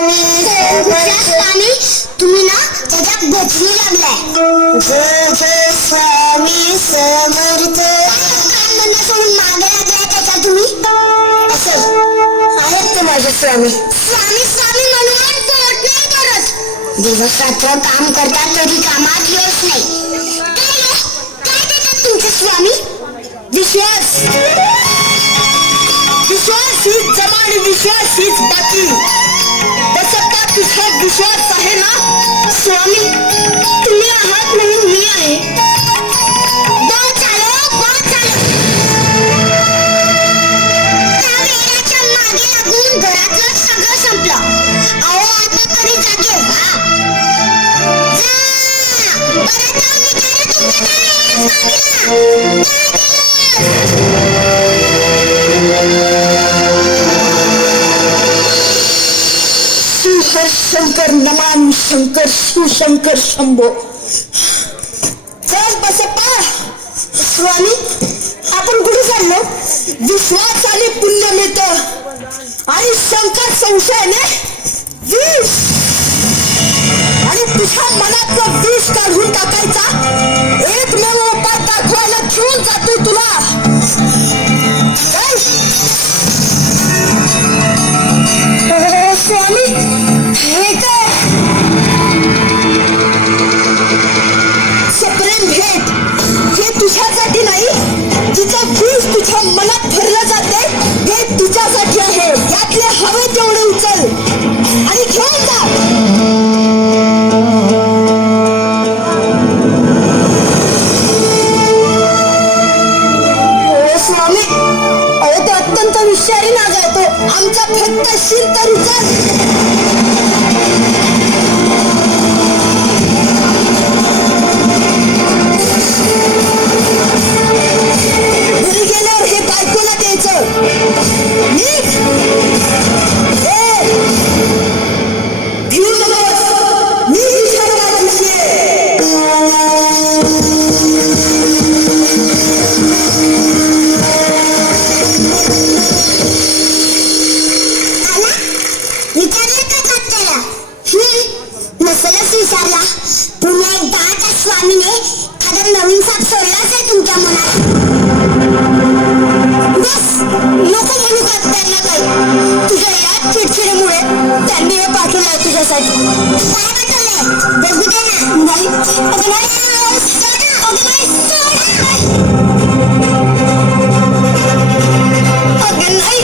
स्वामी तुम्ही ना त्याच्यात बचणी लागलाय. स्वामी समर्थ म्हणणं सोडून मागे लागलाय त्याच्या तुम्ही. असं आहेत ते माझे स्वामी. स्वामी स्वामी म्हणून पोट नाही करत. दिवस रात्र काम करतात तरी कामात यश नाही. काय देतात तुमचे स्वामी? विश्वास. विश्वास हीच जमा आणि विश्वास हीच बाकी. बसप्पा तुझा विश्वास आहे ना? स्वामी तुम्ही आहात म्हणून मी आहे. बहुत झालं बहुत झालं. त्या वेळाच्या मागे लागून घरातलं सगळं संपलं. अहो आता तरी जागे व्हा. परत जाऊन विचारा तुमच्या स्वामीला. हर शंकर नमामि शंकर शिवशंकर शंभो. चल बसप्पा. स्वामी आपण कुठे चाललो? विश्वास आणि पुण्य मिळतं आणि शंकर संशयाने विष. आणि तुझ्या मनातलं विष काढून टाकायचा एकमेव उपाय दाखवायला घेऊन जातोय तुला. स्वामी हे काय? सप्रेम भेट हे तुझ्यासाठी नाही. जिचं विष तुझ्या मनात भरलं जाते हे तुझ्यासाठी आहे. यातले हवे तेवढे उचल आणि घेऊन जा. स्वामी अहो तो अत्यंत विषारी नाग आहे. तो आमचा फक्त शील तर उचल. घरी गेल्यावर हे बायकोला द्यायचं. घेऊ नकोस. मी नसलच विचारला. पुन्हा एकदा त्या स्वामीने एखादा नवीन साप सोडलाच आहे तुमच्या मनात. बस नको म्हणू का त्यांना काही. तुझ्या या चिडचिडीमुळे त्यांनी हे पाठवलंय तुझ्यासाठी. काय पाठवलंय? बघू दे ना. नाही अगं नाही अगं नाही.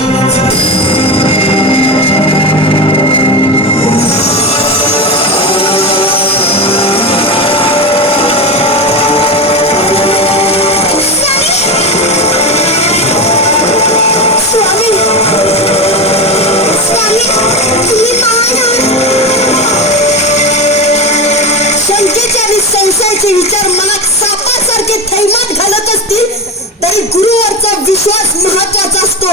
संशयाचे विचार मनात सापासारखे थैमात घालत असतील तरी गुरुवरचा विश्वास महत्वाचा असतो.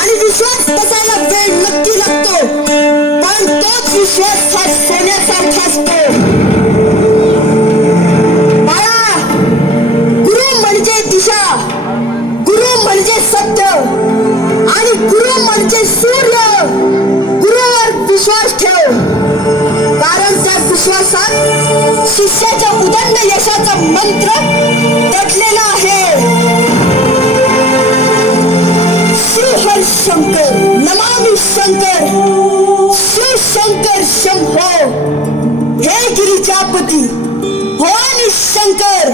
आणि विश्वास बसायला वेळ नक्की लागतो पण तोच विश्वास हा सोन्यासारखा असतो. बाळा गुरु म्हणजे दिशा. गुरु म्हणजे सत्य आणि गुरु म्हणजे सूर्य. गुरुवर विश्वास ठेव कारण त्या विश्वासात शिष्याच्या उदंड यशाचा मंत्र दडलेला आहे. शिव हर शंकर नमामि शंकर शिव शंकर शंभो. हे गिरिजापती भवानी शंकर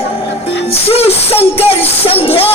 शिव शंकर शंभो.